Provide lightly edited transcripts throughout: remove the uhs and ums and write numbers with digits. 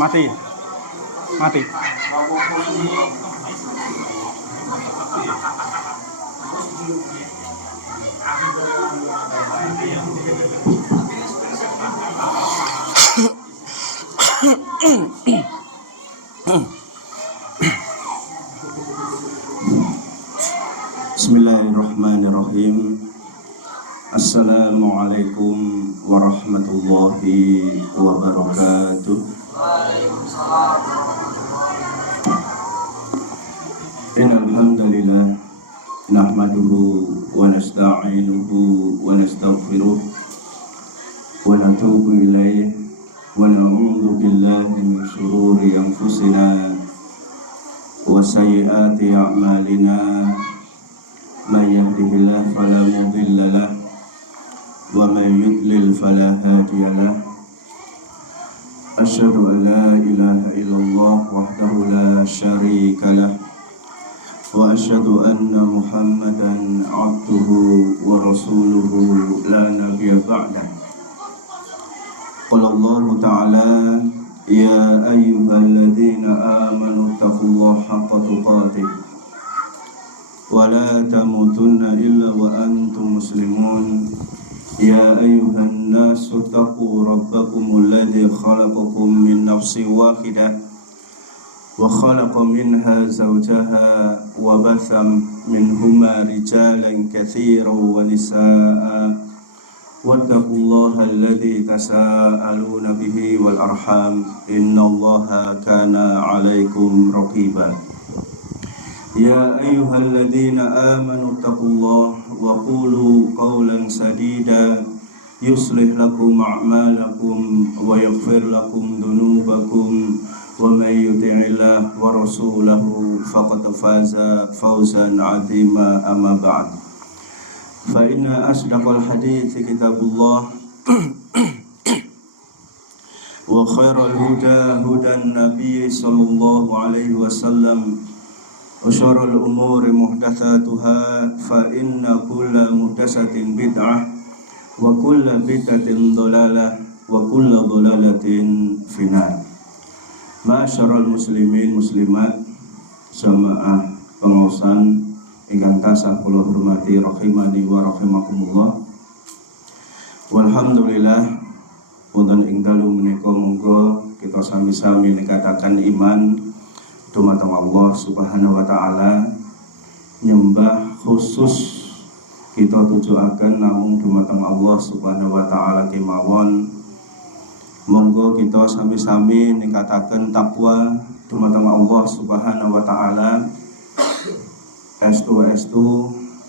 Mati. Mati. Bismillahirrahmanirrahim. Assalamualaikum warahmatullahi wabarakatuh. Innal hamdalillah nahmaduhu wa nasta'inuhu wa nastaghfiruh wa natubu ilaihi wa na'udzu billahi min shururi anfusina wa sayyiati a'malina. Man yahdihillahu fala mudilla lahu wa man yudlil fala hadiya lahu. Asyhadu an la ilaha illallah wahdahu la syarika lah wa asyhadu anna Muhammadan abduhu wa rasuluhu la nabiyya ba'dah. Qala Allah ta'ala ya ayyuhalladzina amanu taqullaha haqqa tuqatih wa la tamutunna illa wa antum muslimun. Ya ayyuhan nasu taqu rabbakumul ladzi khalaqakum min nafsin wahidah wa khalaqa minha zawjaha wa batha minhuma rijalan katsiran wa nisaa'a wattaqullaha alladzi tasaaluna bihi wal arham innallaha kana 'alaikum raqiba. Ya ayyuhalladzina amanu taqullaha wa qulu qawlan sadida yuslih lakum a'malakum wa yaghfir lakum dhunubakum wa may yuti'illah wa rasulahu faqad faza fawzan 'azima. Amma ba'd. Fa inna asdaqal hadithi kitabullah wa khairal huda hudan nabiy sallallahu alaihi wasallam wa syarrul umuri muhdatsatuha fa inna kulla muhdatsatin bid'ah wa kulla bid'atin dhalalah wa kulla dhalalatin finnar. Ma'asyiral muslimin muslimat jamaah pengaosan ingkang tansah kula hormati rahimani wa rahimakumullah. Walhamdulillah wonten ing dalu menika monggo kita sami-sami nikataken iman dumateng Allah Subhanahu wa taala, nyembah khusus kita tujuaken namung dumateng Allah Subhanahu wa taala kemawon. Monggo kita sami-sami ningkataken takwa dumateng Allah Subhanahu wa taala, estu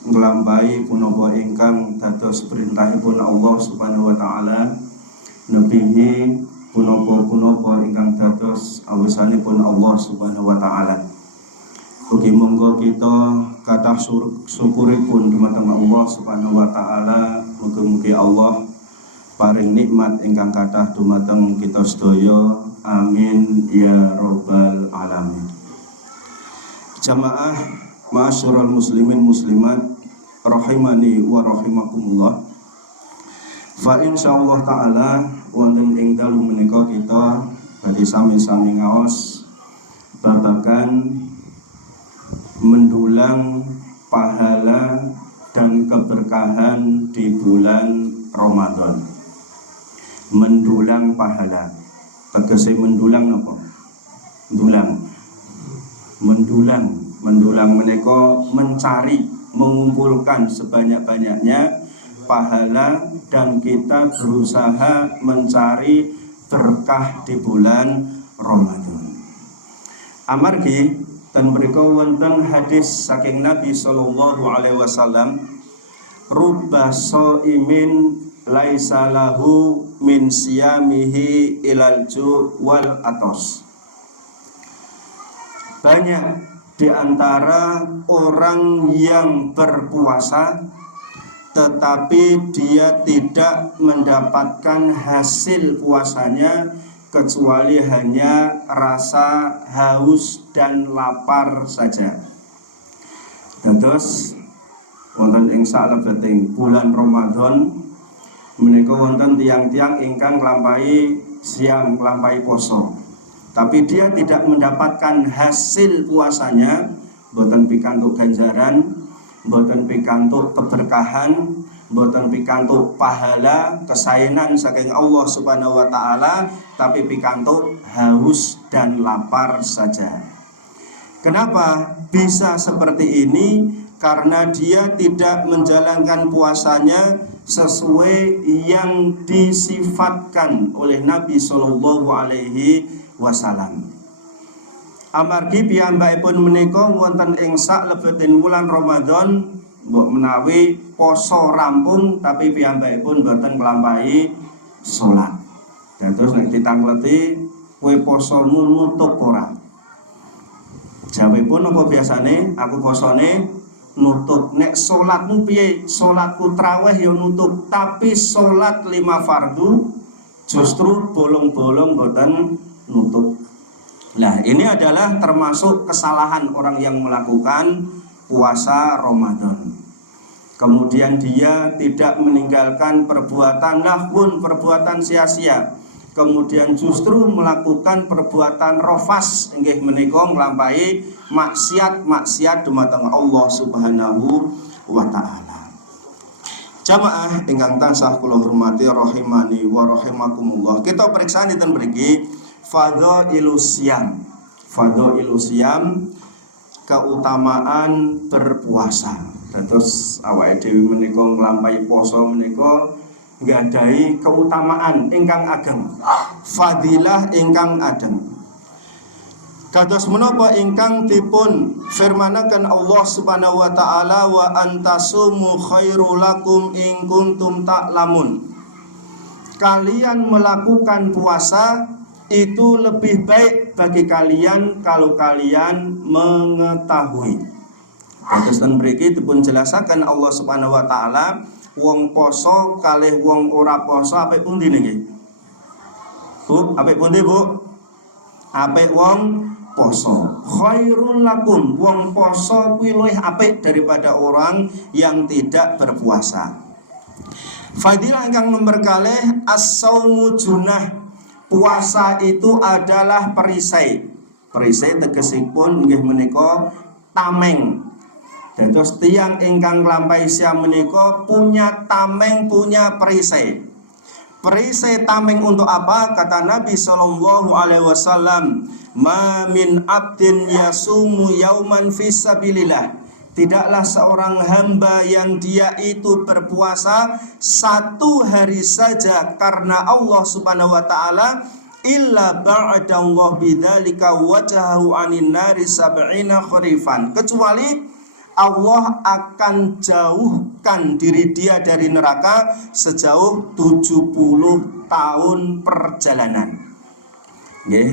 nglampahi punapa ingkang dados perintahipun Allah Subhanahu wa taala, nebihi punapa-punapa ingkang dados awesanipun Allah Subhanahu wa taala. Ugi monggo kita kathah syukuripun dumateng Allah Subhanahu wa taala, mugi-mugi Allah paring nikmat ingkang kathah dumateng kita sedaya. Amin ya rabbal alamin. Jamaah ma'asyiral muslimin muslimat rahimani wa rahimakumullah. Fa insyaallah taala wonten ing dalu menika kita badhe sami-sami ngaos babagan mendulang pahala dan keberkahan di bulan Ramadan. Mendulang pahala, tegese mendulang napa? Mendulang menika mencari, mengumpulkan sebanyak-banyaknya pahala, dan kita berusaha mencari berkah di bulan Ramadan. Amargi dan mriku wonten hadis saking Nabi sallallahu alaihi wasallam, rubba shaimin laisa lahu min siyamihi ilal ju' wal atos. Banyak di antara orang yang berpuasa tetapi dia tidak mendapatkan hasil puasanya kecuali hanya rasa haus dan lapar saja. Dados wonten ing salebeting bulan Ramadan menika wonten tiang-tiang ingkang nglampahi siang, nglampahi poso. Tapi dia tidak mendapatkan hasil puasanya, boten pikantuk ganjaran, boten pikantuk keberkahan, boten pikantuk pahala kesaenan saking Allah Subhanahu wa taala, tapi pikantuk haus dan lapar saja. Kenapa bisa seperti ini? Karena dia tidak menjalankan puasanya sesuai yang disifatkan oleh Nabi Shallallahu Alaihi Wasallam. Amargi piyambakipun menika wonten ing saklebeting wulan Ramadan mbok menawi poso rampung tapi piyambakipun boten nglampahi salat. Terus nek ditangleti kowe posomu nutup ora? Jawabipun apa biasane? Aku posone nutup. Nek salatmu piye? Salatku traweh ya nutup, tapi salat 5 fardu justru bolong-bolong boten nutup. Nah, ini adalah termasuk kesalahan orang yang melakukan puasa Ramadan. Kemudian dia tidak meninggalkan perbuatan lahun, perbuatan sia-sia. Kemudian justru melakukan perbuatan rofas, inggih menika nglampahi maksiat dumateng Allah Subhanahu wa taala. Jamaah ingkang tansah kula hormati rahimani wa rahimakumullah. Kita periksa dinten mriki fadhailus siyam. Fadhailus siyam, keutamaan berpuasa. Terus awake dhewe menika nglampahi poso menika nggadahi keutamaan ingkang ageng, fadilah ingkang ageng. Kados menapa ingkang dipun firmanaken Allah Subhanahu wa taala, wa antasumu khairul lakum in kuntum ta'lamun. Kalian melakukan puasa itu lebih baik bagi kalian kalau kalian mengetahui. Kados ten mriki dipun jelasaken Allah Subhanahu wa taala, wong poso kalih wong ora poso apik pundi niki? Bu, apik pundi, Bu? Apik wong poso. Khairul lakum, wong poso kuwi luwih apik daripada orang yang tidak berpuasa. Fadilah ingkang nomor kalih, as-saumu junah. Puasa itu adalah perisai. Perisai tegesipun inggih menika tameng. Terus tiang ingkang nglampahi siam menika punya tameng, punya perisai. Perisai tameng untuk apa? Kata Nabi Shallallahu Alaihi Wasallam, ma min abdin yasumu yauman fisabilillah. Tidaklah seorang hamba yang dia itu berpuasa 1 hari saja karena Allah Subhanahu wa taala, illa ba'dallahu bidzalika wajhahu anin nari sab'ina kharifan, kecuali Allah akan jauhkan diri dia dari neraka sejauh 70 tahun perjalanan. Nggih,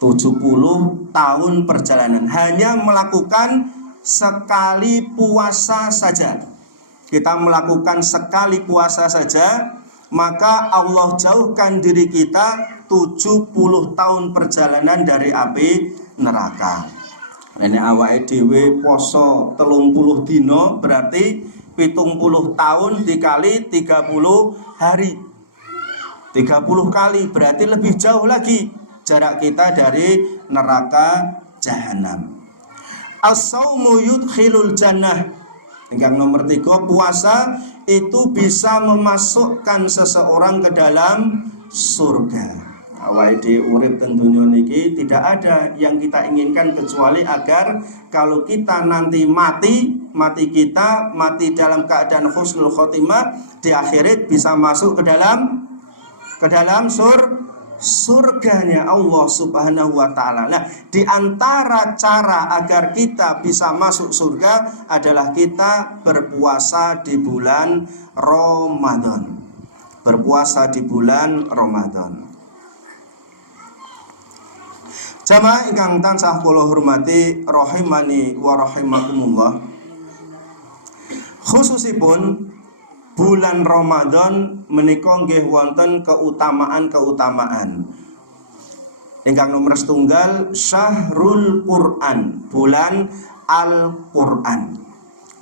70 tahun perjalanan hanya melakukan sekali puasa saja. Kita melakukan sekali puasa saja, maka Allah jauhkan diri kita 70 tahun perjalanan dari api neraka. Ini awake dhewe poso 30 dina berarti 70 tahun dikali 30 hari. 30 kali berarti lebih jauh lagi jarak kita dari neraka jahanam. As-saumu yudkhilul jannah. Yang nomor 3, puasa itu bisa memasukkan seseorang ke dalam surga. Awake dhewe urip ten donya niki tidak ada yang kita inginkan kecuali agar kalau kita nanti mati kita mati dalam keadaan husnul khotimah, di akhirat bisa masuk ke dalam surganya Allah Subhanahu wa taala. Nah, di antara cara agar kita bisa masuk surga adalah kita berpuasa di bulan Ramadan. Berpuasa di bulan Ramadan. Jamaah ingkang tansah kula hormati rahimani wa rahimakumullah. Khususipun bulan Ramadan menika nggih wonten keutamaan-keutamaan. Ingkang nomor setunggal Syahrul Quran, bulan Al-Quran.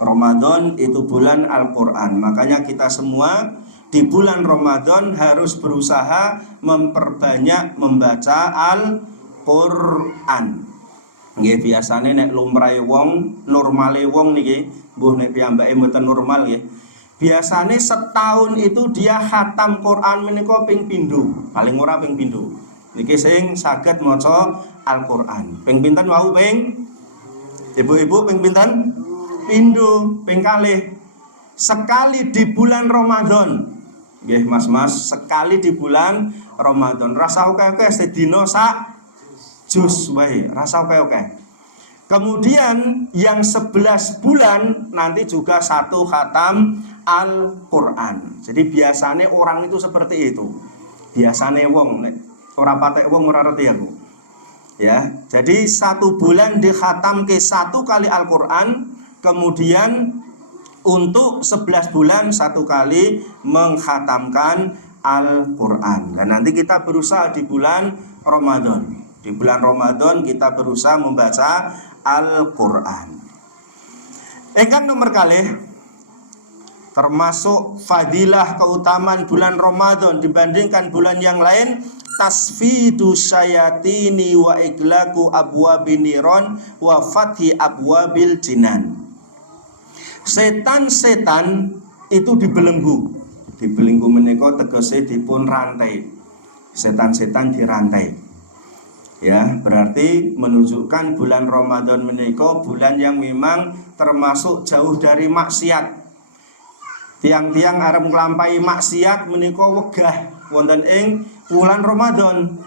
Ramadan itu bulan Al-Quran. Makanya kita semua di bulan Ramadan harus berusaha memperbanyak membaca Al-Quran. Nggih biasane nek lumrahe wong, normale wong niki, mbuh nek piyambake mboten normal nggih. Biasane setahun itu dia khatam Quran menika ping pindho, paling ora ping pindho. Niki sing saged maca Al-Quran. Ping pinten wau ping? Ibu-ibu ping pinten? Pindho, ping kalih. Sekali di bulan Ramadan. Nggih Mas-mas, sekali di bulan Ramadan. Rasa oke-oke sedina sak jus wae, rasa oke-oke. Kemudian yang 11 bulan nanti juga satu khatam Al-Quran. Jadi biasanya orang itu seperti itu. Biasanya wong ora patek wong ora ngerti aku. Ya, jadi satu bulan dikhatam ke satu kali Al-Quran, kemudian untuk 11 bulan satu kali mengkhatamkan Al-Quran. Dan nanti kita berusaha di bulan Ramadan. Di bulan Ramadan kita berusaha membaca Al-Quran. Ingkang nomor kalih termasuk fadilah keutamaan bulan Ramadan dibandingkan bulan yang lain, tasfidu syayatini wa iglaqu abwabin niron wa fathi abwabil jinan. Setan-setan itu dibelenggu. Dibelenggu menika tegese dipun rantai. Setan-setan dirantai. Ya, berarti menunjukkan bulan Ramadan menika bulan yang memang termasuk jauh dari maksiat. Tiang-tiang arep nglampahi maksiat menika wegah wonten ing bulan Ramadan.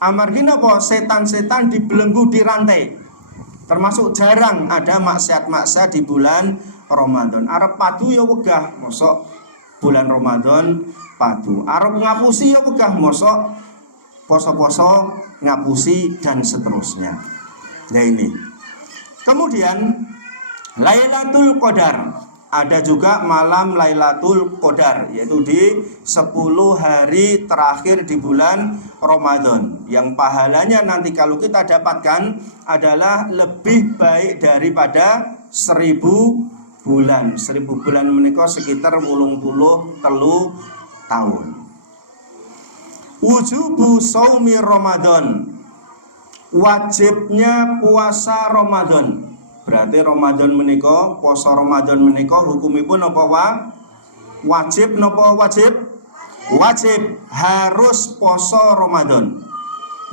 Amargi napa? Setan-setan dibelenggu dirantai. Termasuk jarang ada maksiat-maksiat di bulan Ramadan. Arep padu ya wegah, mosok bulan Ramadan padu. Arep ngapusi ya wegah, mosok poso-poso ngapusi dan seterusnya. Nah ini. Kemudian Lailatul Qadar. Ada juga malam Lailatul Qadar, yaitu di 10 hari terakhir di bulan Ramadan. Yang pahalanya nanti kalau kita dapatkan adalah lebih baik daripada 1000 bulan. 1000 bulan menika sekitar 83 tahun. Wujubu shaumi Ramadan. Wajibnya puasa Ramadan. Berarti Ramadan menika, poso Ramadan menika hukumipun apa wajib napa wajib? Wajib, harus poso Ramadan.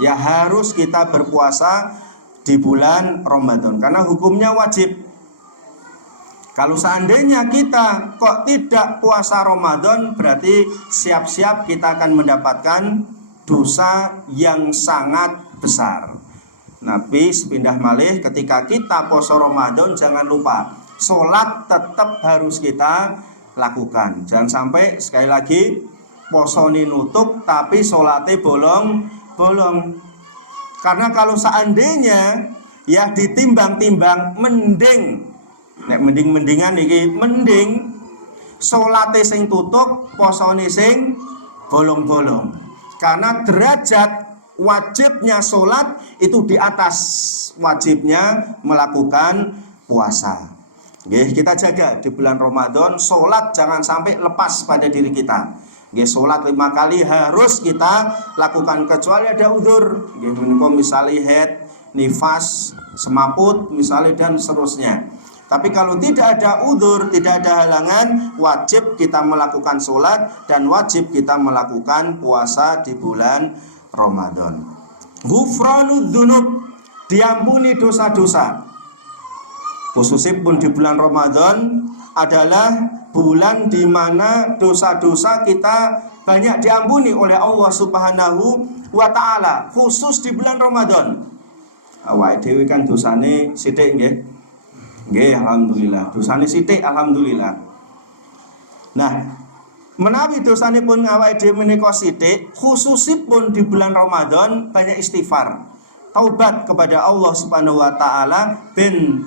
Ya harus kita berpuasa di bulan Ramadan karena hukumnya wajib. Kalau seandainya kita kok tidak puasa Ramadan, berarti siap-siap kita akan mendapatkan dosa yang sangat besar. Nabi sepindah malih ketika kita poso Ramadan, jangan lupa sholat tetap harus kita lakukan. Jangan sampai sekali lagi posoni nutup tapi sholatnya bolong. Karena kalau seandainya ya ditimbang-timbang mending mendingan iki mending sholatnya sing tutup posoni sing bolong-bolong. Karena derajat wajibnya sholat itu di atas wajibnya melakukan puasa. Nggih, kita jaga di bulan Ramadan sholat jangan sampai lepas pada diri kita. Nggih, sholat 5 kali harus kita lakukan kecuali ada udzur. Nggih, menika misalnya haid, nifas, semaput misalnya dan seterusnya. Tapi kalau tidak ada udzur, tidak ada halangan, wajib kita melakukan sholat dan wajib kita melakukan puasa di bulan Ramadan. Ghufranud dzunub, diampuni dosa-dosa. Khususnya pun di bulan Ramadan adalah bulan di mana dosa-dosa kita banyak diampuni oleh Allah Subhanahu wa taala, khusus di bulan Ramadan. Awake dhewe kan dosane sithik nggih. Nggih, alhamdulillah. Dosane sithik alhamdulillah. Nah, menawi dosanipun awake dhewe menika sithik, khususipun di bulan Ramadan banyak istighfar. Taubat kepada Allah Subhanahu wa taala ben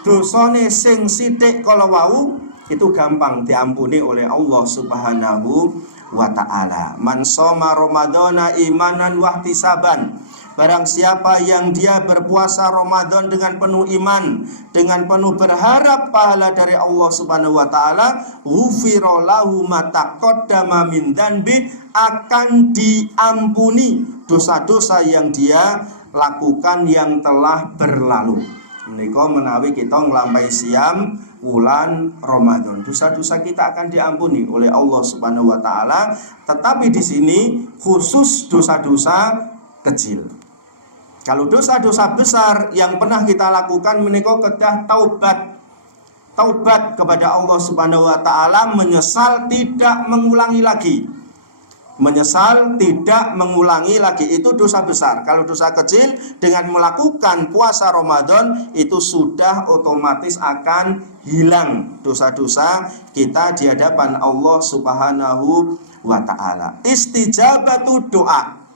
dosane sing sithik kala wau itu gampang diampuni oleh Allah Subhanahu wa taala. Man shoma ramadhana imanan wahtisaban, barang siapa yang dia berpuasa Ramadan dengan penuh iman, dengan penuh berharap pahala dari Allah Subhanahu wa taala, ghufira lahu ma taqaddama min dzanbi, akan diampuni dosa-dosa yang dia lakukan yang telah berlalu. Menika menawi kita nglampahi siam bulan Ramadan, dosa-dosa kita akan diampuni oleh Allah Subhanahu wa taala, tetapi di sini khusus dosa-dosa kecil. Kalau dosa-dosa besar yang pernah kita lakukan menika kedah taubat kepada Allah Subhanahu wa taala, menyesal tidak mengulangi lagi. Menyesal tidak mengulangi lagi, itu dosa besar. Kalau dosa kecil dengan melakukan puasa Ramadan itu sudah otomatis akan hilang dosa-dosa kita di hadapan Allah Subhanahu wa taala. Istijabatu doa,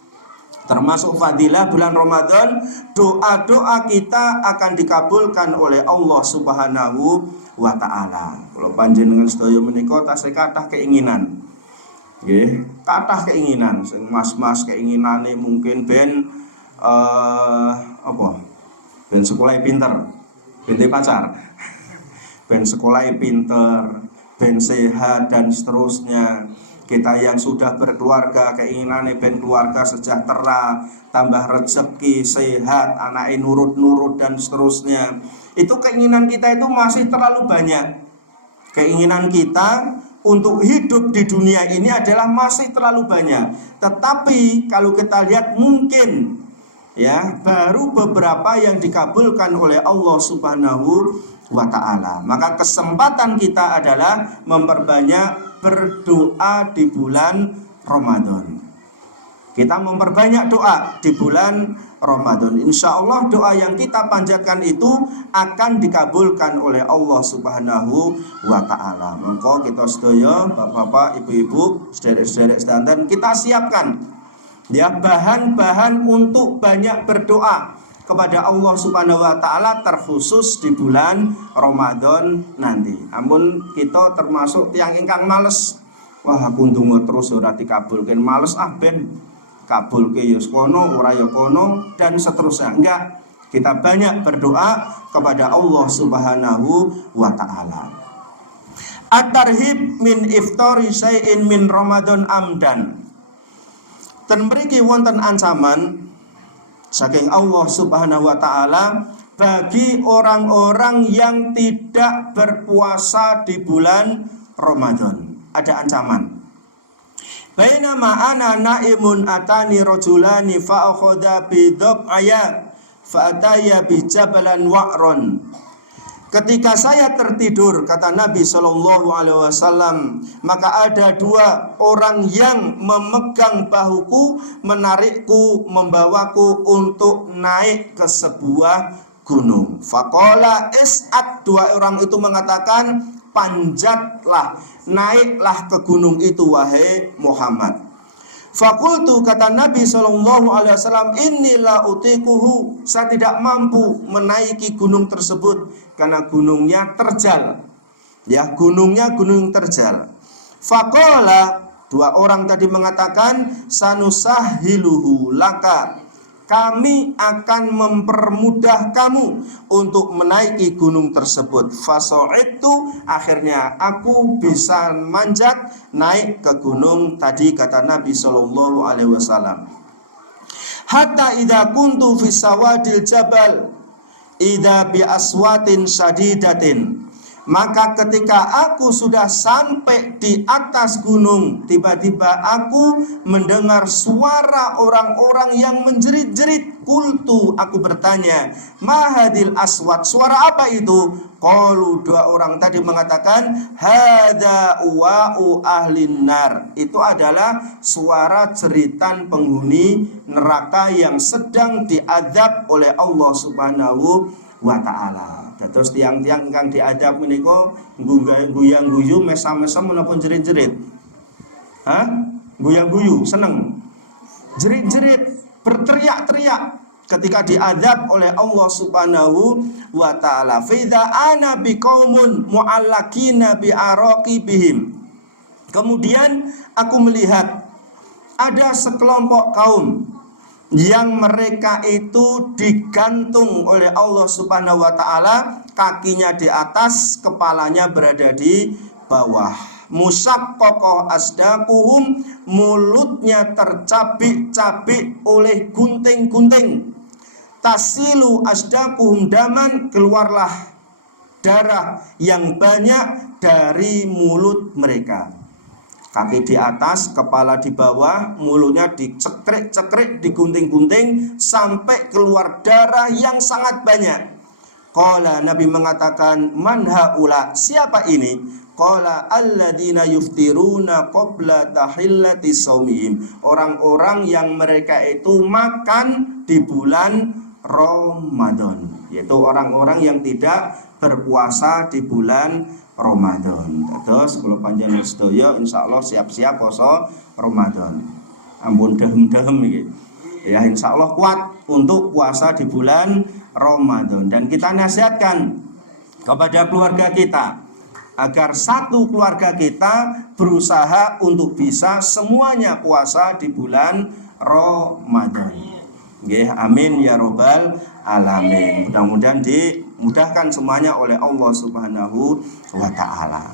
termasuk fadilah bulan Ramadan, doa-doa kita akan dikabulkan oleh Allah Subhanahu wa taala. Kalau panjenengan sedaya menika tasih kathah keinginan. Nggih, kathah keinginan, sing mas-mas keinginane mungkin ben ben sekolah pinter, ben pacar. Ben sekolah pinter, ben sehat dan seterusnya. Kita yang sudah berkeluarga keinginane ben keluarga sejahtera, tambah rezeki, sehat, anake nurut-nurut dan seterusnya. Itu keinginan kita itu masih terlalu banyak. Keinginan kita untuk hidup di dunia ini adalah masih terlalu banyak. Tetapi kalau kita lihat mungkin ya baru beberapa yang dikabulkan oleh Allah Subhanahu wa taala. Maka kesempatan kita adalah memperbanyak berdoa di bulan Ramadan. Kita memperbanyak doa di bulan Ramadan. Insya Allah doa yang kita panjatkan itu akan dikabulkan oleh Allah Subhanahu wa ta'ala. Maka kita sedaya, bapak-bapak, ibu-ibu, sederek-sederek sedanten, kita siapkan ya bahan-bahan untuk banyak berdoa kepada Allah Subhanahu wa ta'ala, terkhusus di bulan Ramadan nanti. Ampun kita termasuk tiang ingkang males. Wah, aku ndonga terus ora dikabulkan, males ben kabulke ya kono ora ya kono dan seterusnya. Enggak, kita banyak berdoa kepada Allah Subhanahu wa taala. At-tarhib min iftari syai'in min Ramadan amdan. Dan mriki wonten ancaman saking Allah Subhanahu wa taala bagi orang-orang yang tidak berpuasa di bulan Ramadan. Ada ancaman. Bainama ana naimun atani rajulani fa akhadha bi dhab'aya fa ataya bi jabalan wa'ron. Ketika saya tertidur, kata Nabi sallallahu alaihi wasallam, maka ada dua orang yang memegang bahuku, menarikku, membawaku untuk naik ke sebuah gunung. Faqala is'ad, dua orang itu mengatakan, panjatlah, naiklah ke gunung itu wahai Muhammad. Fakultu, kata Nabi SAW, inilah utikuhu, saya tidak mampu menaiki gunung tersebut karena gunungnya terjal. Ya, gunungnya gunung terjal. Fakola, dua orang tadi mengatakan, sanusahiluhu laka, kami akan mempermudah kamu untuk menaiki gunung tersebut. Faso'idtu, akhirnya aku bisa manjat naik ke gunung tadi, kata Nabi sallallahu alaihi wasallam. Hatta idza kuntu fi sawadil jabal idza bi aswatin syadidatin. Maka ketika aku sudah sampai di atas gunung, tiba-tiba aku mendengar suara orang-orang yang menjerit-jerit. Kultu, aku bertanya, mahadil aswat, suara apa itu? Qalu, dua orang tadi mengatakan, hada uwa'u ahlin nar. Itu adalah suara jeritan penghuni neraka yang sedang diadab oleh Allah Subhanahu wa ta'ala. Terus tiang-tiang ingkang diadab menika guyang-guyu mesam-mesam menapa jerit-jerit. Hah? Guyang-guyu, seneng. Jerit-jerit, berteriak-teriak ketika diadab oleh Allah Subhanahu wa ta'ala. Fa idza ana biqaumun mu'allaqina bi araqibihim. Kemudian aku melihat ada sekelompok kaum yang mereka itu digantung oleh Allah Subhanahu wa ta'ala, kakinya di atas, kepalanya berada di bawah. Musyaqqaqah asdaquhum, mulutnya tercabik-cabik oleh gunting-gunting. Tasilu asdaquhum daman, keluarlah darah yang banyak dari mulut mereka. Kaki di atas, kepala di bawah, mulutnya dicekrik-cekrik, digunting-gunting sampai keluar darah yang sangat banyak. Qala, Nabi mengatakan, man haula, siapa ini? Qala alladzina yuftiruna qabla tahillati shaumihim, orang-orang yang mereka itu makan di bulan Ramadan, yaitu orang-orang yang tidak berpuasa di bulan Ramadan. Terus kalau panjenengan sedaya insyaallah siap-siap poso Ramadan. Ampun dehem-dehem iki. Ya insyaallah kuat untuk puasa di bulan Ramadan. Dan kita nasihatkan kepada keluarga kita agar satu keluarga kita berusaha untuk bisa semuanya puasa di bulan Ramadan. Nggih, amin ya robbal alamin. Mudah-mudahan dimudahkan semuanya oleh Allah Subhanahu wa ta'ala.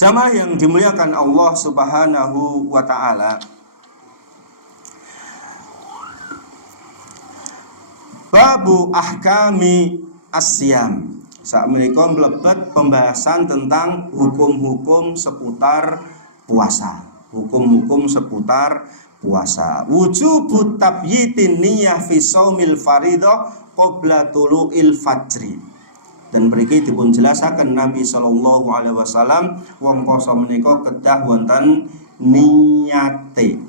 Jamaah yang dimuliakan Allah Subhanahu wa ta'ala, babu ahkami asyam. Saat menika mlebet pembahasan tentang hukum-hukum seputar puasa. Hukum-hukum seputar puasa. Wujubut tabyitin niyah fi shaumil fardhah qabla tulu'il fajri. Dan mriki dipun jelasaken Nabi sallallahu alaihi wasallam wong poso menika kedah wonten niyate.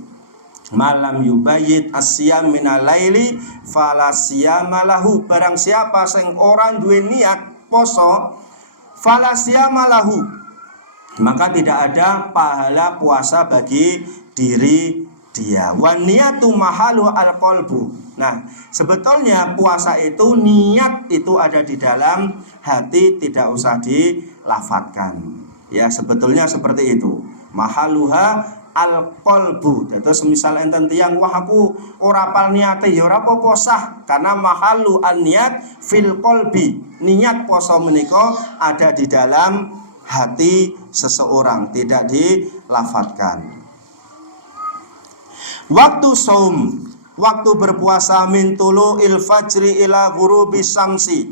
Malam yubayit asyam minal laili fala siyama lahu. Barang siapa sing ora duwe niat poso, fala siyama lahu, maka tidak ada pahala puasa bagi diri dia. Wan niyatu mahalu al-qalbu. Nah, sebetulnya puasa itu niat itu ada di dalam hati, tidak usah dilafatkan. Ya, sebetulnya seperti itu. Mahaluha al-qalbu. Terus misal enten tiyang, wah aku ora apal niate ya ora apa-apa sah, karena mahalu an-niyat fil qalbi. Niat poso menika ada di dalam hati seseorang, tidak dilafatkan. Waktu saum, waktu berpuasa min tulu'il fajri ila ghurubi syamsi,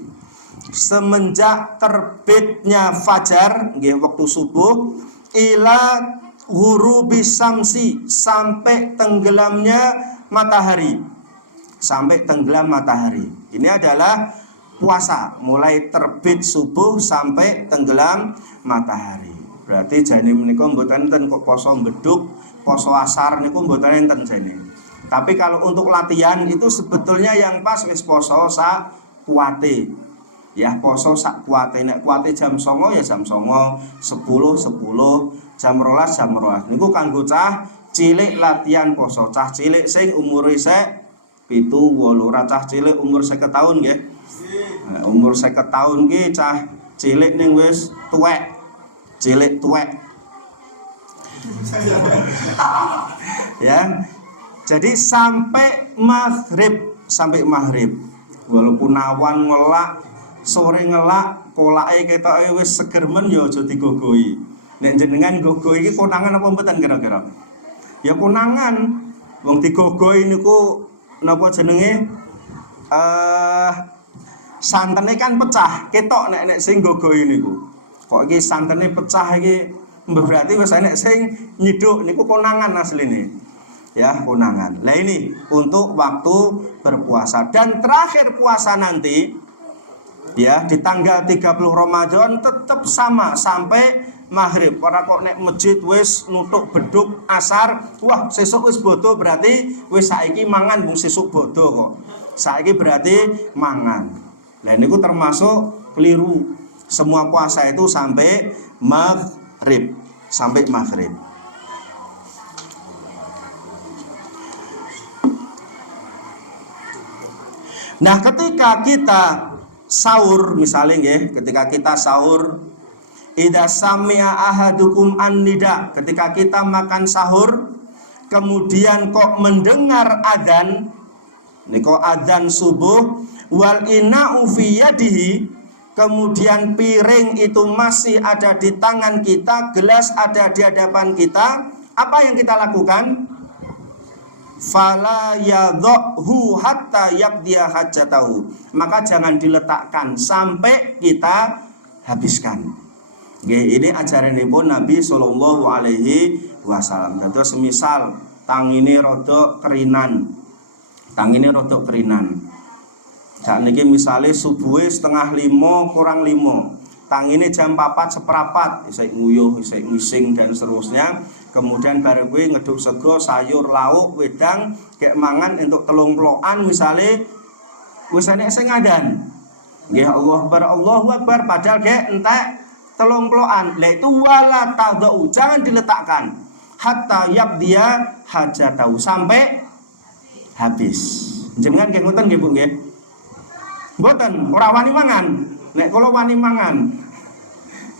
semenjak terbitnya fajar, nggih waktu subuh, ila ghurubi syamsi, sampai tenggelamnya matahari. Sampai tenggelam matahari. Ini adalah puasa, mulai terbit subuh sampai tenggelam matahari. Berarti jane menika mboten enten kok poso beduk, poso asar niku mboten enten jane. Tapi kalau untuk latihan itu sebetulnya yang pas wis poso sak kuate. Ya poso sak kuate, nek kuate jam 09.00 ya jam 09.00, 10 jam 12 jam 12. Niku kanggo cah cilik latihan poso, cah cilik sing umure sek 7, 8, ora cah cilik umur 50 tahun nggih. Nah, umur 50 tahun ki cah cilik ning wis tuwek. Cilik tuwek. Ya. Jadi sampai maghrib. Walaupun awan ngelak, sore ngelak, kolake ketoke wis seger men ya aja digogohi. Nek jenengan gogohi iki konangan apa mboten kira-kira? Ya konangan. Wong digogohi niku napa jenenge? santene kan pecah, ketok nek sing gogoi niku. Kok iki santene pecah iki berarti wis nek sing nyiduk niku konangan asline. Ya, konangan. Lah ini untuk waktu berpuasa dan terakhir puasa nanti ya di tanggal 30 Ramadan tetap sama sampai maghrib. Ora kok nek masjid wis nutuk beduk asar, wah sesuk wis bodo berarti wis saiki mangan mung sesuk bodo kok. Saiki berarti mangan. Lah niku termasuk keliru. Semua puasa itu sampai maghrib, sampai maghrib. Nah, ketika kita sahur misalnya nggih, ketika kita sahur idza sami'a ahadukum an-nida, ketika kita makan sahur kemudian kok mendengar adzan niku adzan subuh wal ina'u fi yadihi, kemudian piring itu masih ada di tangan kita, gelas ada di hadapan kita, apa yang kita lakukan? Fala yadhu hatta yaqdiya hajatahu, maka jangan diletakkan sampai kita habiskan. Nggih, ini ajaranipun Nabi sallallahu alaihi wasallam. Dados semisal tangine rada kerinan. Sakniki misale subuhe 4:30 kurang 5. Tangine jam 4 seprapat, isih nguyuh, isih ngising dan seterusnya. Kemudian bareng kuwi ngeduk sego, sayur, lauk, wedang, kek mangan entuk 3 plokan misale wis enek sing ngadan. Nggih, Allahu Akbar padahal kek entek 3 plokan. Lah itu wala tadau, jangan diletakkan hatta yaqdiya hajatahu, sampai habis. Jenengan nggih ngoten nggih Bu nggih? Mboten, ora wani mangan. Nek kula wani mangan.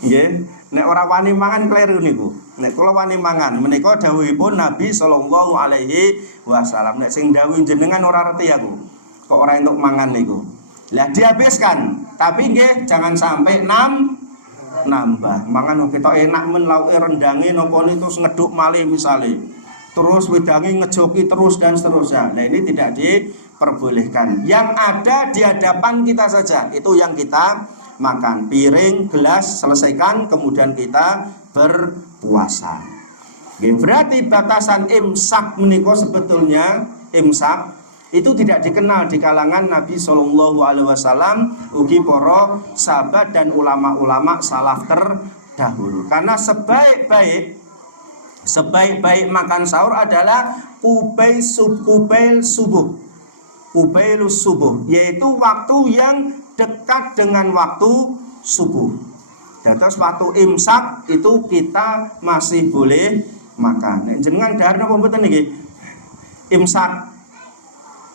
Nggih, nek ora wani mangan kleru niku. Nek kula wani mangan, menika dawuhipun Nabi sallallahu alaihi wasallam. Nek sing dawuh jenengan ora reti aku. Kok ora entuk mangan niku. Lah dihabiskan, tapi nggih jangan sampai nambah. Mangan ketok enak men lauke rendange napa niku terus ngeduk malih misale. Terus wedange ngejoki terus dan seterusnya. Nah, ini tidak diperbolehkan. Yang ada di hadapan kita saja itu yang kita makan. Piring, gelas selesaikan, kemudian kita berpuasa. Oke, berarti batasan imsak menika sebetulnya imsak itu tidak dikenal di kalangan Nabi sallallahu alaihi wasallam, ugi para sahabat dan ulama-ulama salaf terdahulu. Karena sebaik-baik makan sahur adalah kubailus subuh, yaitu waktu yang dekat dengan waktu subuh. Terus waktu imsak itu kita masih boleh makan. Jenengan dahar napa mboten niki? Imsak.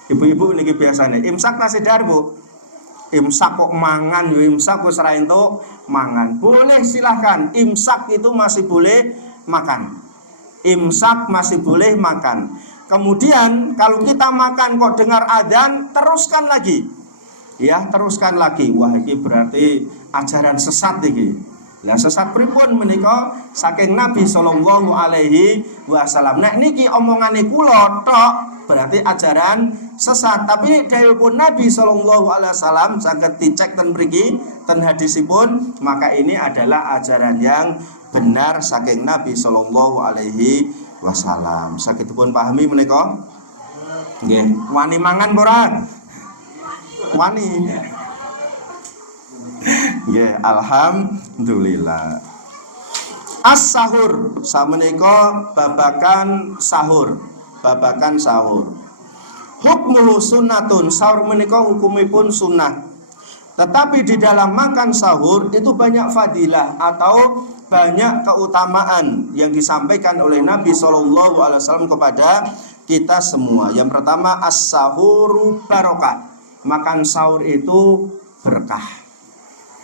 Ibu-ibu niki biasane imsak tasih dahar, Bu. Imsak kok mangan yo imsak wis ora entuk mangan. Boleh silahkan. Imsak itu masih boleh makan. Imsak masih boleh makan. Kemudian kalau kita makan kok dengar adzan, teruskan lagi. Ya, teruskan lagi. Wah, ini berarti ajaran sesat iki. Lah sesat pripun menika saking Nabi sallallahu alaihi wasallam. Nek niki omongane kula tok berarti ajaran sesat. Tapi dawuhipun Nabi sallallahu alaihi wasallam saged dicek ten mriki ten hadisipun, maka ini adalah ajaran yang benar saking Nabi sallallahu alaihi wasallam. Sagedipun pahami menika? Nggih, wani mangan ora? Wani. Nggih, alhamdulillah. As-sahur sameneika babakan sahur. Hukmuhu sunnatun, sahur menika hukumipun sunnah. Tetapi di dalam makan sahur itu banyak fadilah atau banyak keutamaan yang disampaikan oleh Nabi sallallahu alaihi wasallam kepada kita semua. Yang pertama, as-sahuru barokah. Makan sahur itu berkah.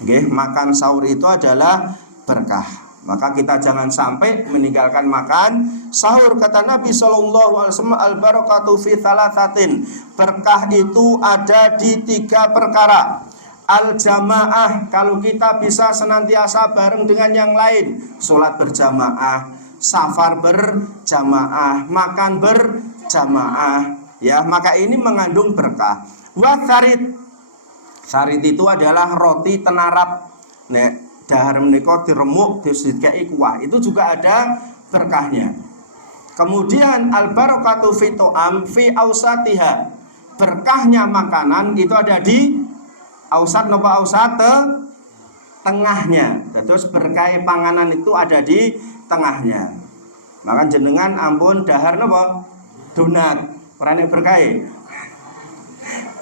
Nggih, makan sahur itu adalah berkah. Maka kita jangan sampai meninggalkan makan sahur. Kata Nabi sallallahu alaihi wasallam, al-barakatu fi thalathatin. Berkah itu ada di 3 perkara. Al-jamaah, kalau kita bisa senantiasa bareng dengan yang lain, sholat berjamaah, safar berjamaah, makan berjamaah, ya, maka ini mengandung berkah. Wa Sarit itu adalah roti tenarap. Nek dahar menika diremuk terus dikei kuah. Itu juga ada berkahnya. Kemudian al barakatu fi to'am fi ausatiha. Berkahnya makanan itu ada di ausat napa ausat tengahnya. Terus berkah panganan itu ada di tengahnya. Maka jenengan ampun dahar napa? Donat. Orane berkah.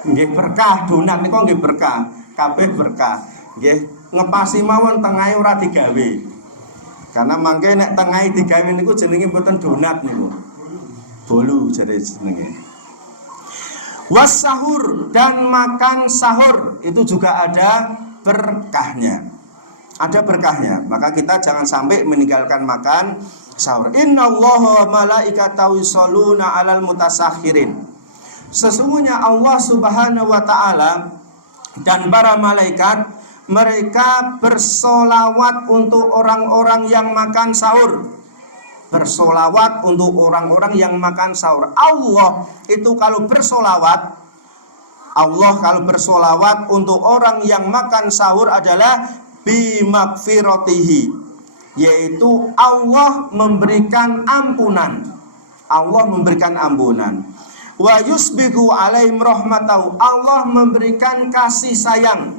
Nggih berkah donat niku nggih berkah. Kabeh berkah. Nggih ngepasi mawon tengahe ora digawe. Karena mangke nek tengahe digawe niku jenenge mboten donat niku. Bolu jare jenenge. Was sahur dan makan sahur itu juga ada berkahnya. Ada berkahnya. Maka kita jangan sampai meninggalkan makan sahur. Innallaha malaikatahu yusholluna 'alal mutasakhirin. Sesungguhnya Allah Subhanahu wa taala dan para malaikat mereka bersolawat untuk orang-orang yang makan sahur. Bersolawat untuk orang-orang yang makan sahur. Allah itu kalau bersolawat, Allah kalau bersolawat untuk orang yang makan sahur adalah bimakfiratihi, yaitu Allah memberikan ampunan. Allah memberikan ampunan. Wa yusbihu alaihim rahmatahu, Allah memberikan kasih sayang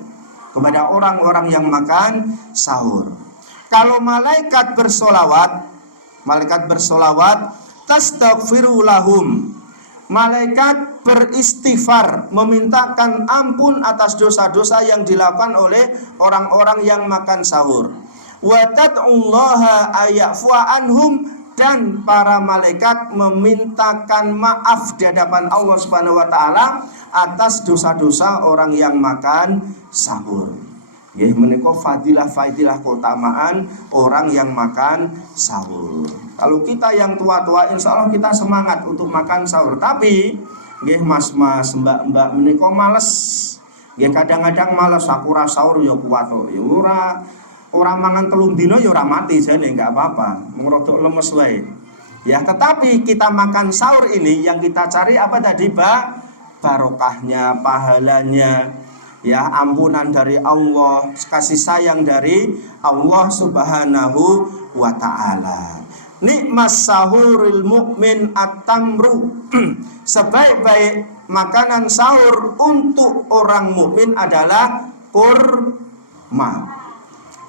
kepada orang-orang yang makan sahur. Kalau malaikat bersolawat, tastaghfiru lahum, malaikat beristighfar, memintakan ampun atas dosa-dosa yang dilakukan oleh orang-orang yang makan sahur. Wa tad'ullaha aya'fu'a anhum, dan para malaikat memintakan maaf di hadapan Allah Subhanahu wa taala atas dosa-dosa orang yang makan sahur. Nggih menika fadilah-fadilah keutamaan orang yang makan sahur. Kalau kita yang tua-tua insya Allah kita semangat untuk makan sahur. Tapi nggih mas-mas, mbak-mbak menika males. Nggih kadang-kadang males, aku ora sahur ya kuat kok. Ya ora mangan 3 dina ya ora mati jane, enggak apa-apa. Ngrodok lemes wae. Ya tetapi kita makan sahur ini yang kita cari apa tadi, barokahnya, pahalanya, ya ampunan dari Allah, kasih sayang dari Allah Subhanahu wa taala. Nikmas sahuril mukmin at-tamru. Sebaik-baik makanan sahur untuk orang mukmin adalah kurma.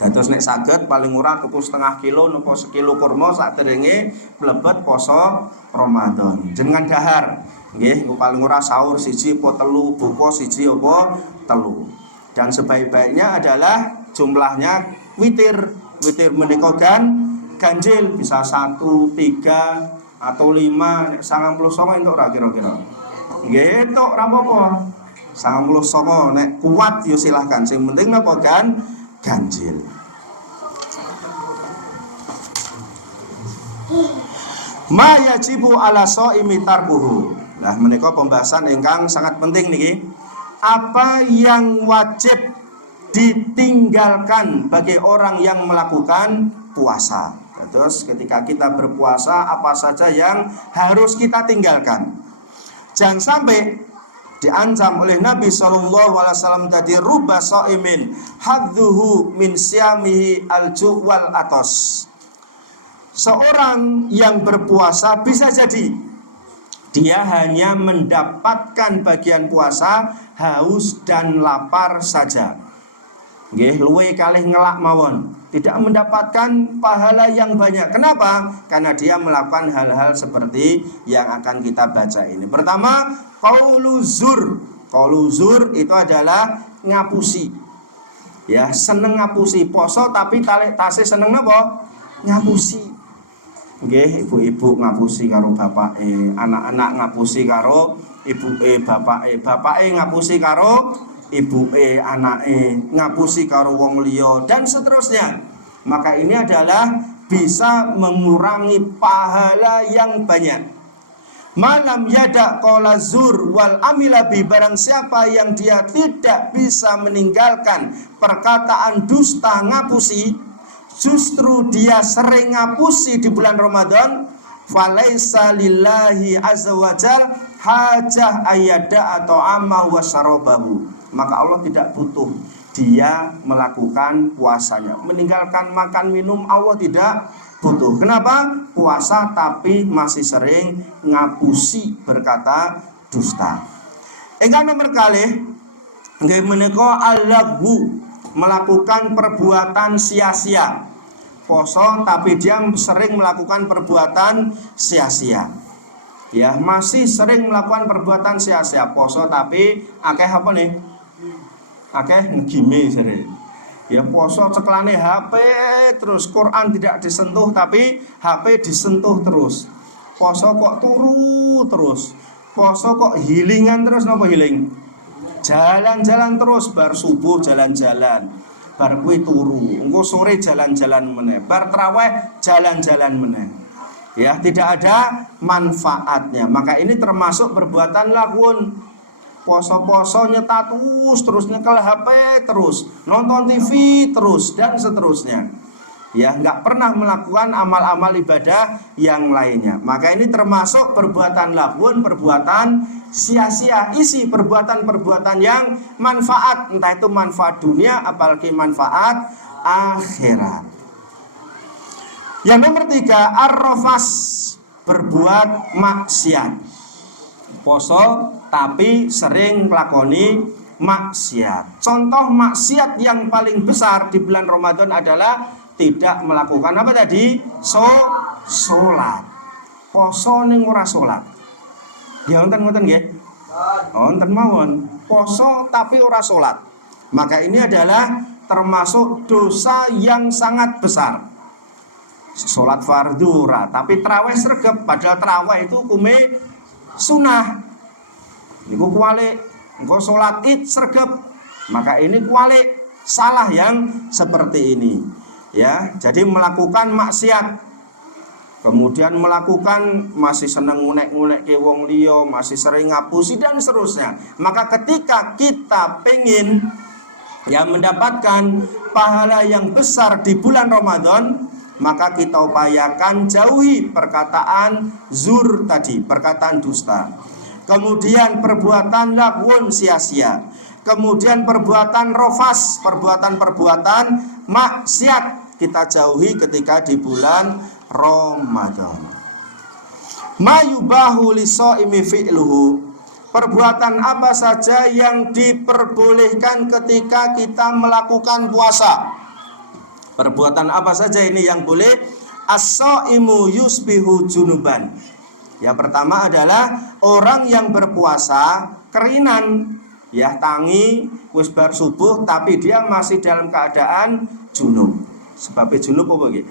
Dados nek saged paling murah tuku 0,5 kilo napa 1 kilo kurma saderenge mlebet poso Ramadan. Jenengan dahar nggih paling murah sahur siji apa telu, buka siji apa telu. Dan sebaik-baiknya adalah jumlahnya witir. Witir menika ganjil, bisa 1, 3 atau 5, 99 entuk ora kira-kira. Nggih entuk ora apa-apa. 99 nek kuat ya silahkan. Sing penting napa ganjil. Ma yajibu ala shaimi tarkuhu. Nah menika pembahasan ingkang sangat penting niki. Apa yang wajib ditinggalkan bagi orang yang melakukan puasa. Terus ketika kita berpuasa apa saja yang harus kita tinggalkan. Jangan sampai diancam oleh Nabi SAW tadi, ruba shaimin hadzuhu min siyamihi al-ju' wal atos. Seorang yang berpuasa bisa jadi dia hanya mendapatkan bagian puasa haus dan lapar saja. Nggih luwe kalih ngelak mawon, tidak mendapatkan pahala yang banyak. Kenapa? Karena dia melakukan hal-hal seperti yang akan kita baca ini. Pertama, qaulu zur. Qaulu zur itu adalah ngapusi. Ya, seneng ngapusi, poso tapi tasih seneng napa? Ngapusi. Nggih, ibu-ibu ngapusi karo bapake, anak-anak ngapusi karo ibuke, bapake ngapusi karo ibuke, anake ngapusi karo wong liya dan seterusnya. Maka ini adalah bisa mengurangi pahala yang banyak. Malam yada qala zur wal amila bi, barang siapa yang dia tidak bisa meninggalkan perkataan dusta ngapusi, justru dia sering ngapusi di bulan Ramadan, falaisa lillahi azza wajal hajah ayada atau amma wa syarabahu. maka Allah tidak butuh dia melakukan puasanya. Meninggalkan makan minum Allah tidak butuh. Kenapa? Puasa tapi masih sering ngapusi berkata dusta. Ingkang nomor kalih nggih menika al-laghu, melakukan perbuatan sia-sia. Poso tapi dia sering melakukan perbuatan sia-sia. Ya, masih sering melakukan perbuatan sia-sia. Poso tapi akeh apa nih? Akeh ngegime sering. Ya, poso ceklane HP terus, Quran tidak disentuh tapi HP disentuh terus. Poso kok turu terus. Poso kok healingan terus, napa healing? Jalan-jalan terus, bar subuh jalan-jalan. Bar kuwi turu, engko sore jalan-jalan meneh, bar traweh jalan-jalan meneh. Ya, tidak ada manfaatnya. Maka ini termasuk perbuatan laghun. Poso-poso nyetatus terus, nyekel HP terus, nonton TV terus dan seterusnya. Ya, nggak pernah melakukan amal-amal ibadah yang lainnya. Maka ini termasuk perbuatan laghun, perbuatan sia-sia. Isi perbuatan-perbuatan yang manfaat, entah itu manfaat dunia apalagi manfaat akhirat. Yang nomor 3, ar-rafas, berbuat maksiat. Poso tapi sering nglakoni maksiat. Contoh maksiat yang paling besar di bulan Ramadan adalah tidak melakukan apa tadi? Salat. Poso ning ora salat. Ya wonten nggih. Wonten mawon. Poso tapi ora salat. Maka ini adalah termasuk dosa yang sangat besar. Salat fardhu ora, tapi traweh sregep, padahal traweh itu hukume sunah. Niku kualik, engko salat Id sregep. Maka ini kualik, salah yang seperti ini. Ya, jadi melakukan maksiat, kemudian melakukan masih seneng ngunek-ngunek ke wong liya, masih sering ngapusi dan seterusnya. Maka ketika kita pengen ya mendapatkan pahala yang besar di bulan Ramadan, maka kita upayakan jauhi perkataan zur tadi, perkataan dusta. Kemudian perbuatan laghun sia-sia. Kemudian perbuatan rofas, perbuatan-perbuatan maksiat kita jauhi ketika di bulan Ramadan. Mayubahu lisoimi fi'luhu, perbuatan apa saja yang diperbolehkan ketika kita melakukan puasa. Perbuatan apa saja ini yang boleh? As-shaimu yusbihu junuban. Yang pertama adalah orang yang berpuasa kerinan, ya tangi wis bar subuh tapi dia masih dalam keadaan junub. Sebabnya junub apa nggih?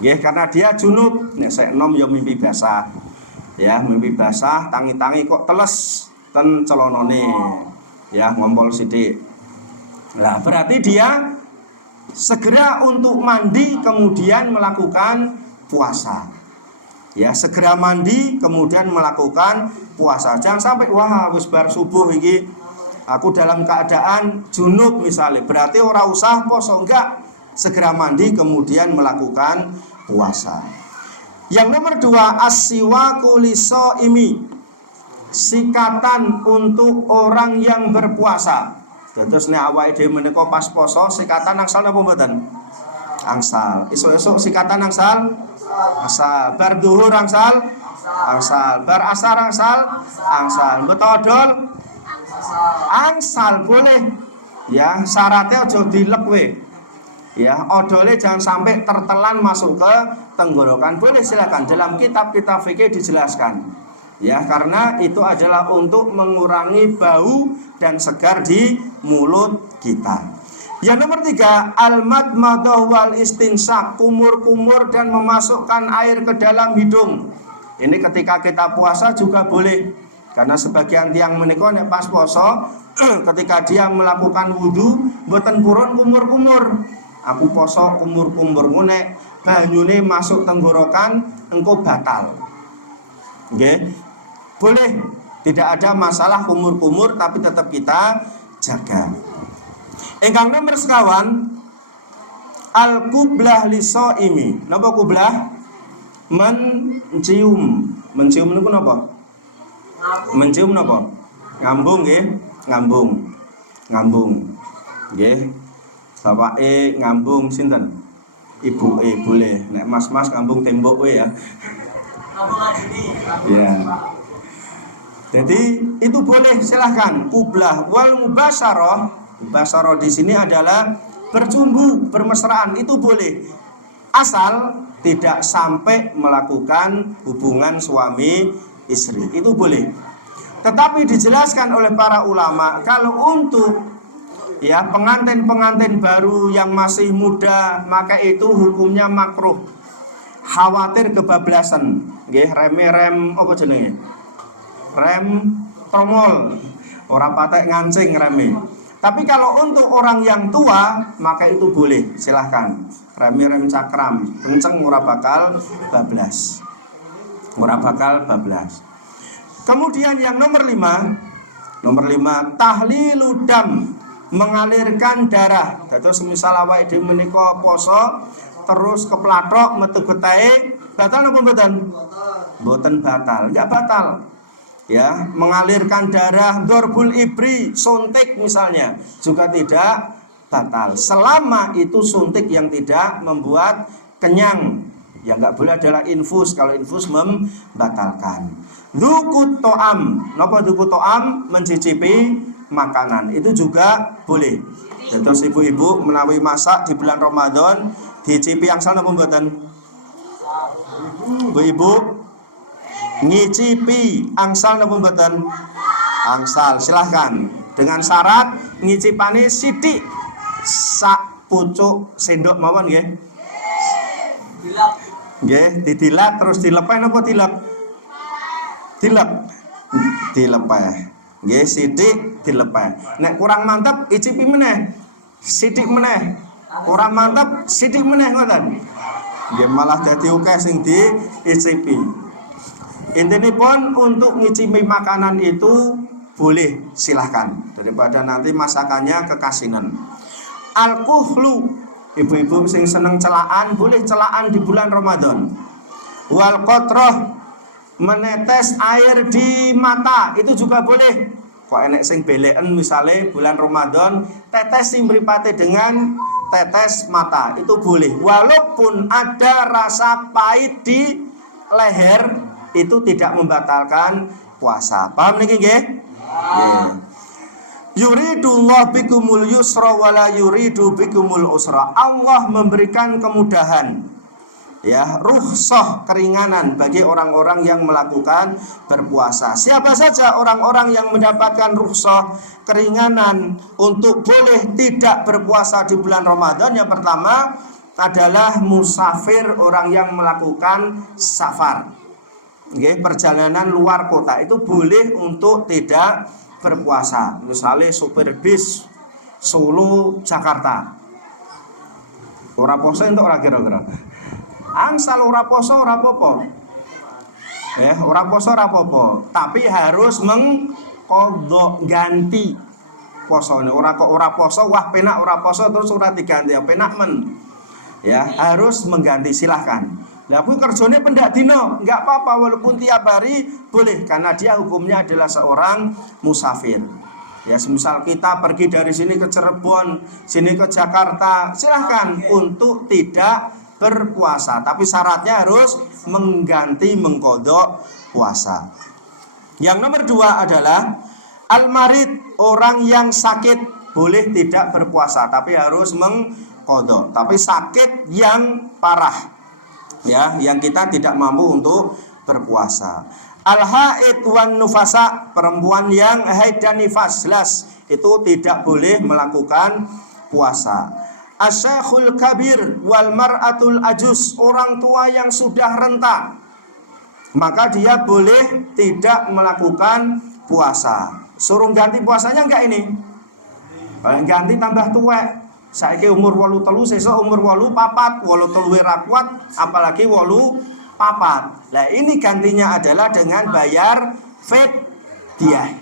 Nggih, karena dia junub. Nek sek enom ya mimpi basah. Ya, mimpi basah, tangi-tangi kok teles ten celonone. Ya, ngompol sithik. Nah, berarti dia segera untuk mandi kemudian melakukan puasa. Ya, segera mandi kemudian melakukan puasa. Jangan sampai wah wis bar subuh iki aku dalam keadaan junub misalnya, berarti ora usah poso, enggak. Segera mandi kemudian melakukan puasa. Yang nomor 2, as-siwaku lisoimi, sikatan untuk orang yang berpuasa. Terus nek awake dhewe menika pas poso sikatan angsal napa mboten? Angsal. Esuk-esuk sikatan angsal? Angsal. Bar zuhur angsal? Angsal. Bar asar angsal? Angsal. Betodol? Angsal boleh. Ya, syaratnya aja dilek we. Ya, odole jangan sampai tertelan masuk ke tenggorokan. Boleh, silakan. Dalam kitab-kitab fikih dijelaskan. Ya, karena itu adalah untuk mengurangi bau dan segar di mulut kita. Yang nomor 3, al-madmadah wal istinsak, kumur-kumur dan memasukkan air ke dalam hidung. Ini ketika kita puasa juga boleh. Karena sebagian tiang menika nek pas poso ketika dia melakukan wudu mboten purun kumur-kumur. Aku poso kumur-kumur nek banyune masuk tenggorokan engko batal. Nggih. Boleh, tidak ada masalah kumur-kumur tapi tetap kita jaga. Ingkang nomor sekawan, al-qublah lisoimi. Napa qublah? Mencium. Mencium niku napa? Mencium napa? Ngambung nggih. ngambung. Nggih. Bapake ngambung sinten? Ibuke boleh. Nek mas-mas ngambung tembok we ya. Ya. Jadi itu boleh, silahkan. Qublah wal mubasyarah di sini adalah bercumbu, bermesraan, itu boleh. Asal tidak sampai melakukan hubungan suami istri, itu boleh. Tetapi dijelaskan oleh para ulama, kalau untuk ya pengantin baru yang masih muda, maka itu hukumnya makruh. Khawatir kebablasan, nggih, rem apa jenenge? Rem tromol, ora patek ngancing reme. Tapi kalau untuk orang yang tua, maka itu boleh, silahkan. Rem cakram, kenceng ora bakal bablas. Kemudian yang nomor 5 tahlilud dam, mengalirkan darah. Terus misal awake dhewe menika poso terus keplathok metu getahe, batal napa mboten? Mboten batal, enggak batal. Ya, mengalirkan darah, dorbul ibri, suntik misalnya, juga tidak batal selama itu suntik yang tidak membuat kenyang. Yang enggak boleh adalah infus, kalau infus membatalkan. Dzukut to'am, napa dzukut to'am, mencicipi makanan, itu juga boleh. Terus ibu-ibu menawi masak di bulan Ramadan, dicipi angsal napa mboten? Ibu ngicipi angsal napa mboten? Angsal, silahkan. Dengan syarat ngicipane sithik, sak pucuk sendok mawon nggih. Nggih, didilat terus dilepeh napa dilep? Dilepeh. Nggih, sithik dilepeh. Nek kurang mantep icipi meneh. Sithik meneh. Kurang mantep sithik meneh ngoten. Nggih, malah dadi akeh sing diicipi. Intinipun untuk ngicipi makanan itu boleh, silahkan, daripada nanti masakannya kekasinan. Al-kuhlu, ibu-ibu sing seneng celaan, boleh celaan di bulan Ramadan. Wal qatrah, menetes air di mata, itu juga boleh. Kok enek sing beleken misale bulan Ramadan tetes sing mripate dengan tetes mata, itu boleh. Walaupun ada rasa pahit di leher, itu tidak membatalkan puasa. Paham niki nggih? Nggih. Yuridullah bikumul yusra wala yuridu bikumul usra. Allah memberikan kemudahan, ya, rukhsah, keringanan bagi orang-orang yang melakukan berpuasa. Siapa saja orang-orang yang mendapatkan rukhsah, keringanan untuk boleh tidak berpuasa di bulan Ramadan? Yang pertama adalah musafir, orang yang melakukan safar. Nggih, perjalanan luar kota itu boleh untuk tidak berpuasa. Misalnya supir bis Solo Jakarta, ora poso entuk ora kira-kira? Angsal ora poso ora apa-apa. Ora poso ora apa-apa, tapi harus mengqadha, ganti posone. Ora kok ora poso, wah penak ora poso terus ora diganti, ya penak men. Ya, harus mengganti, silahkan. Lah kuwi kerjane pendak dino, enggak apa-apa walaupun tiap hari boleh, karena dia hukumnya adalah seorang musafir. Ya, semisal kita pergi dari sini ke Cirebon, sini ke Jakarta, silahkan untuk tidak berpuasa, tapi syaratnya harus mengganti, mengqadha puasa. Yang nomor 2 adalah al-marid, orang yang sakit, boleh tidak berpuasa tapi harus mengqadha, tapi sakit yang parah, ya, yang kita tidak mampu untuk berpuasa. Al-haid wan nufasa, perempuan yang haid dan nifas, jelas itu tidak boleh melakukan puasa. Asyakhul kabir wal mar'atul ajus, orang tua yang sudah renta, maka dia boleh tidak melakukan puasa. Suruh ganti puasanya enggak ini? Ganti tambah tuwek. Saiki umur 83, sesuk umur 84, 83 ra kuat, apalagi 84. Lah ini gantinya adalah dengan bayar fidyah.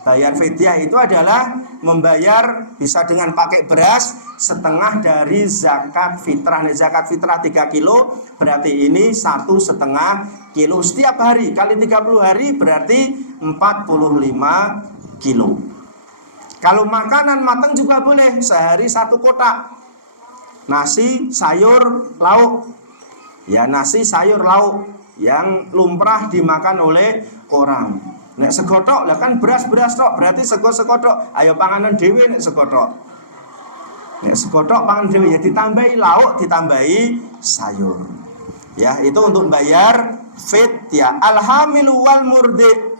Bayar fidyah itu adalah membayar, bisa dengan pakai beras setengah dari zakat fitrah. Nah, zakat fitrah 3 kilo, berarti ini 1,5 kilo setiap hari, kali 30 hari berarti 45 kilo. Kalau makanan matang juga boleh, sehari 1 kotak. Nasi, sayur, lauk. Ya, nasi, sayur, lauk yang lumrah dimakan oleh orang. Nek segotok lah kan beras-beras tok, berarti segodok. Ayo panganan dhewe nek segotok. Nek segotok pangan dhewe ya ditambahi lauk, ditambahi sayur. Ya, itu untuk bayar fidyah. Alhamilu wal murdi.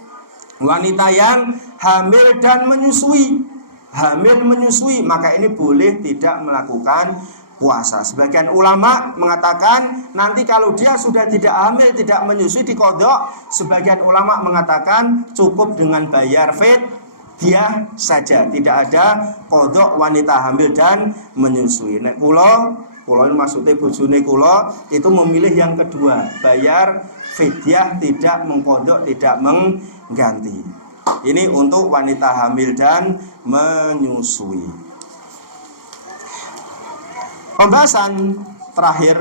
Wanita yang hamil dan menyusui. Hamil menyusui, maka ini boleh tidak melakukan puasa. Sebagian ulama mengatakan nanti kalau dia sudah tidak hamil, tidak menyusui diqadha. Sebagian ulama mengatakan cukup dengan bayar fidyah saja, tidak ada qadha wanita hamil dan menyusui. Nek kula ini maksudnya bojone kula itu memilih yang kedua, bayar fidyah, tidak mengqadha, tidak mengganti. Ini untuk wanita hamil dan menyusui. Pembahasan terakhir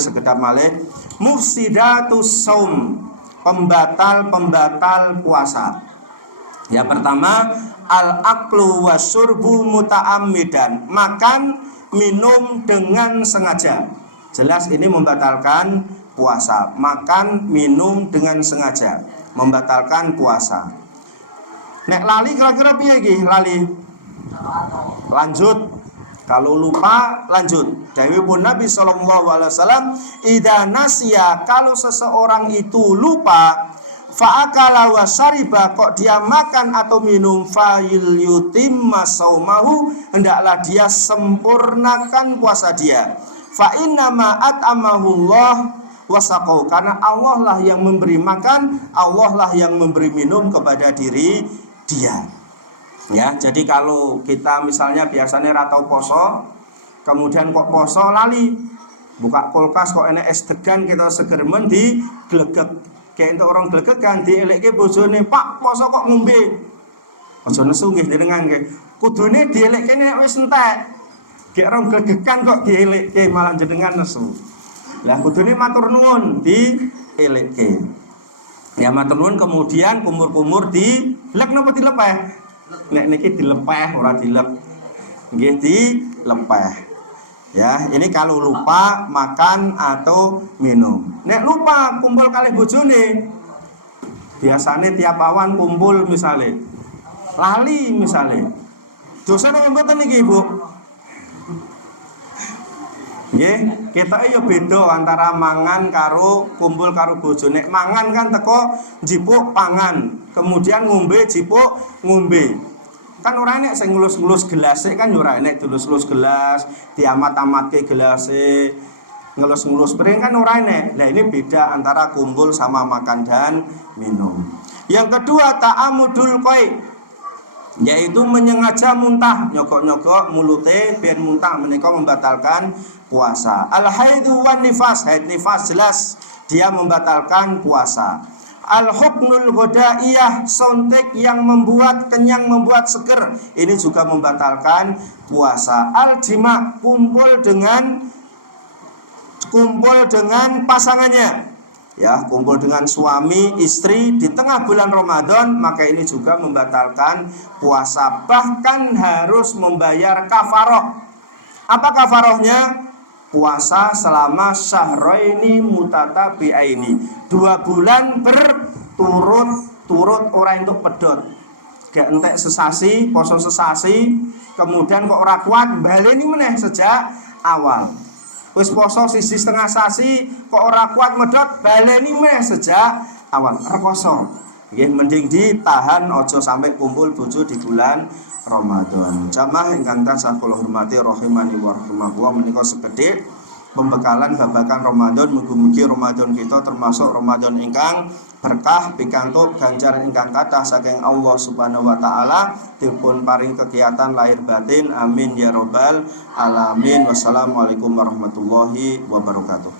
sekedap malih mufsidatus shaum, pembatal puasa. Yang pertama, al-aklu wasyurbu muta'ammidan, makan minum dengan sengaja. Jelas ini membatalkan puasa. Makan minum dengan sengaja membatalkan puasa. Nek lali kira-kira piye iki? Lali lanjut, kalau lupa lanjut. Dawuhipun Nabi sallallahu alaihi wasallam, idza nasiya, kalau seseorang itu lupa, fa'akala wa syariba, kok dia makan atau minum, fa'il yutimma saumahu, hendaklah dia sempurnakan puasa dia. Fa inna ma at'amahullah wasaqau, karena Allah lah yang memberi makan, Allah lah yang memberi minum kepada diri dia. Ya, jadi kalau kita misalnya biasanya ratau poso, kemudian kok poso lali, buka kulkas kok enek es degan kita seger men di glegek. Kayak itu orang glegekan dielekke bojone, "Pak, poso kok ngombe." Aja nesu nggih jenengan nggih. Kudune dielekke nek wis entek. Kayak orang glegekan kok dielekke malah jenengan nesu. Lah kudune matur nuwun dielekke. Ya matur nuwun, kemudian kumur-kumur dilek napa dilepeh? Nek niki dilepeh ora dilep. Nggih dilepeh. Ya, ini kalau lupa makan atau minum. Nek lupa kumpul kalih bojone, biasanya tiap awan kumpul misalnya, lali misalnya, dosa napa mboten niki, Bu? Nggih, ketoke ya beda antara mangan karo kumpul karo bojo. Nek mangan kan teko njipuk pangan, kemudian ngombe jipuk ngombe. Kan ora enek sing ngelus-ngelus gelas, kan ora enek dilus-lus gelas, diamat-amatke gelase, ngelus-ngelus piring kan ora enek. Nah, ini beda antara kumpul sama makan dan minum. Yang kedua, ta'amudul qai, yaitu menyengaja muntah, nyogok-nyogok mulute ben muntah, menika membatalkan puasa. Al-haidu wan nifas, haid nifas jelas dia membatalkan puasa. Al-huknul ghodaiyah, sontek yang membuat kenyang, membuat seger, ini juga membatalkan puasa. Al-jima, kumpul dengan pasangannya, ya, kumpul dengan suami istri di tengah bulan Ramadan, maka ini juga membatalkan puasa. Bahkan harus membayar kafaroh. Apa kafarohnya? Puasa selama syahraini mutatabi'aini, 2 bulan berturut-turut, ora entuk pedhot. Gak entek sesasi, poso sesasi, kemudian kok ora kuat, baleni meneh sejak awal. Wis poso siji setengah sasi, kok ora kuat medhot, baleni meneh sejak awal. Rekoso. Nggih, mending ditahan, aja sampai kumpul bojo di bulan Ramadan. Jamaah ingkang tansah kula hormati rahimani wa rahimakumullah, menika sekedhik pembekalan babagan Ramadan. Mugi-mugi Ramadan kita termasuk Ramadan ingkang berkah, pikantuk ganjaran ingkang kathah saking Allah Subhanahu wa taala, dipun paring kegiatan lahir batin. Amin ya rabbal alamin. Wassalamualaikum warahmatullahi wabarakatuh.